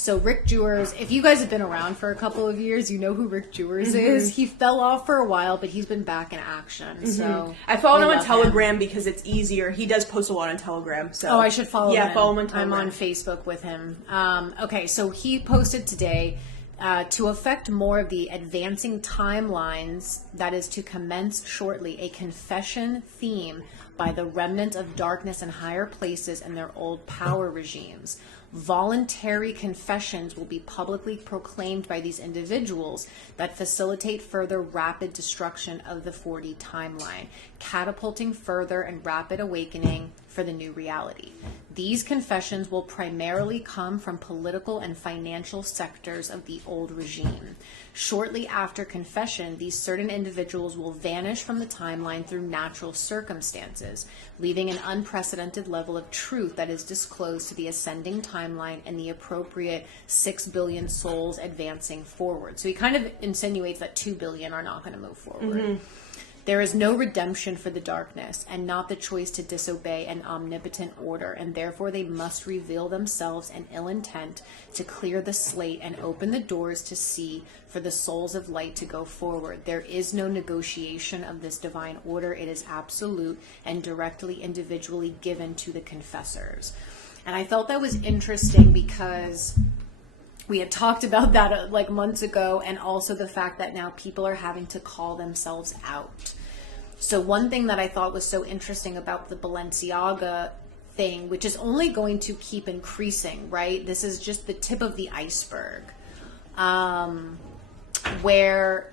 So Rick Jewers, if you guys have been around for a couple of years, you know who Rick Jewers is. He fell off for a while, but he's been back in action. So I followed him on Telegram because it's easier. He does post a lot on Telegram. So I should follow him. Yeah, follow him on Telegram. I'm on Facebook with him. Okay, so he posted today, to affect more of the advancing timelines, that is to commence shortly a confession theme by the remnant of darkness in higher places and their old power regimes. Voluntary confessions will be publicly proclaimed by these individuals that facilitate further rapid destruction of the 4D timeline, catapulting further and rapid awakening for the new reality. These confessions will primarily come from political and financial sectors of the old regime. Shortly after confession, these certain individuals will vanish from the timeline through natural circumstances, leaving an unprecedented level of truth that is disclosed to the ascending timeline and the appropriate 6 billion souls advancing forward. So he kind of insinuates that 2 billion are not going to move forward. There is no redemption for the darkness, and not the choice to disobey an omnipotent order, and therefore they must reveal themselves in ill intent to clear the slate and open the doors to see for the souls of light to go forward. There is no negotiation of this divine order. It is absolute and directly individually given to the confessors. And I felt that was interesting because we had talked about that like months ago, and also the fact that now people are having to call themselves out. So one thing that I thought was so interesting about the Balenciaga thing, which is only going to keep increasing, right? This is just the tip of the iceberg, where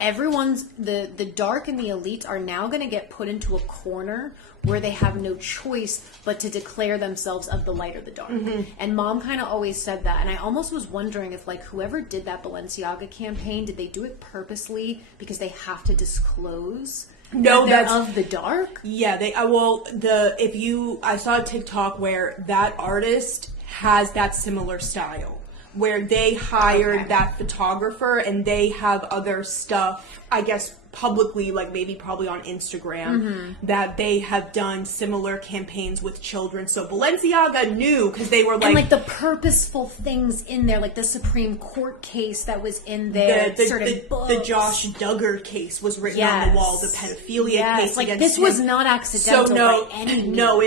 everyone's, the dark and the elites are now going to get put into a corner where they have no choice but to declare themselves of the light or the dark. And Mom kind of always said that, and I almost was wondering if like whoever did that Balenciaga campaign, did they do it purposely because they have to disclose that they're of the dark? Yeah, I saw a TikTok where that artist has that similar style, where they hired that photographer and they have other stuff, I guess, publicly, like maybe probably on Instagram, that they have done similar campaigns with children. So Balenciaga knew, because they were like... And like the purposeful things in there, like the Supreme Court case that was in there, the Josh Duggar case was written on the wall, the pedophilia case. Like this was not accidental by any means. No,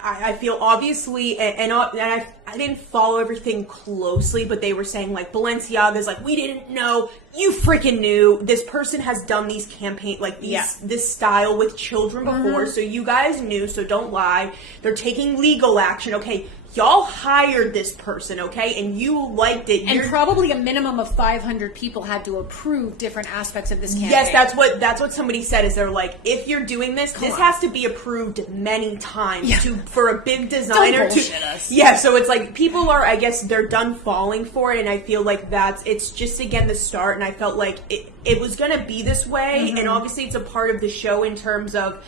I feel obviously, and I didn't follow everything closely, but they were saying like Balenciaga's like, we didn't know, you freaking knew. This person has done these campaigns, like this style with children before, so you guys knew, so don't lie. They're taking legal action, okay? Y'all hired this person, okay? And you liked it. And probably a minimum of 500 people had to approve different aspects of this campaign. Yes, that's what somebody said, is they're like, if you're doing this, this has to be approved many times for a big designer. Don't bullshit us. Yeah, so it's like, people are, I guess, they're done falling for it, and I feel like it's just, again, the start, and I felt like it was going to be this way, and obviously it's a part of the show in terms of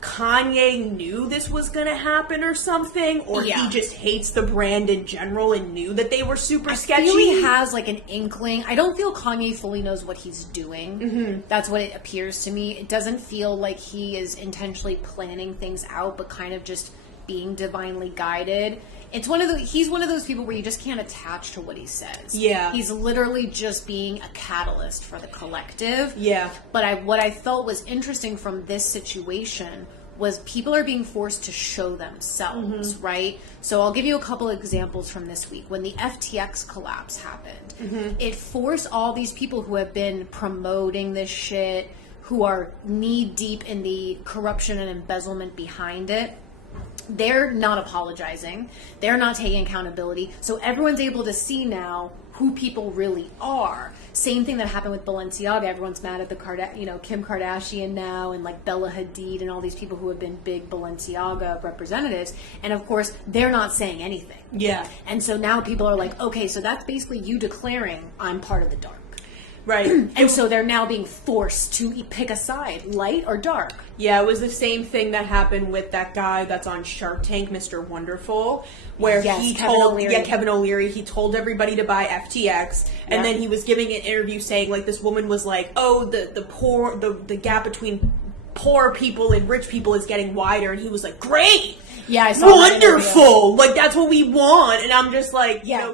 Kanye knew this was going to happen or something, or he just hates the brand in general and knew that they were super sketchy. I feel he has like an inkling. I don't feel Kanye fully knows what he's doing. That's what it appears to me. It doesn't feel like he is intentionally planning things out, but kind of just being divinely guided. He's one of those people where you just can't attach to what he says. Yeah. He's literally just being a catalyst for the collective. Yeah. But what I felt was interesting from this situation was people are being forced to show themselves, right? So I'll give you a couple examples from this week. When the FTX collapse happened, it forced all these people who have been promoting this shit, who are knee deep in the corruption and embezzlement behind it. They're not apologizing. They're not taking accountability. So everyone's able to see now who people really are. Same thing that happened with Balenciaga. Everyone's mad at the Kim Kardashian now, and like Bella Hadid and all these people who have been big Balenciaga representatives. And of course, they're not saying anything. Yeah. And so now people are like, okay, so that's basically you declaring I'm part of the dark. Right. And so they're now being forced to pick a side, light or dark. Yeah, it was the same thing that happened with that guy that's on Shark Tank, Mr. Wonderful, where Kevin O'Leary, he told everybody to buy FTX, and then he was giving an interview saying, like, this woman was like, oh, the gap between poor people and rich people is getting wider, and he was like, great! Yeah, I saw wonderful! Like, that's what we want! And I'm just like, yeah.